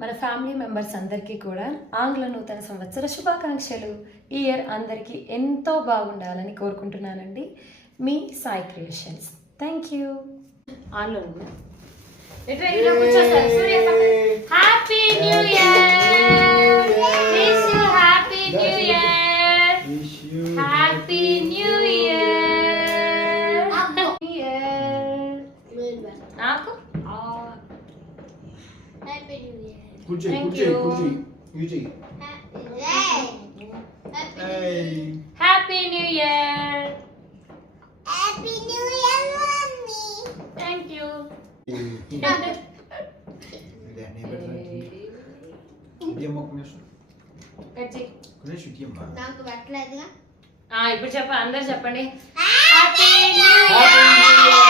మన family members అందరికీ కూడా ఆంగ్ల నూతన సంవత్సర శుభాకాంక్షలు. ఈ ఇయర్ అందరికీ ఎంతో బాగుండాలని కోరుకుంటున్నానండి. మీ సాయి క్రియేషన్స్. Thank you. ఆన్లో happy new year. Happy new year. Happy new year. నాకు కుర్చీ happy new year. Thank you. ఇప్పుడు చెప్ప అందరు చెప్పండి హ్యాపీ న్యూ ఇయర్.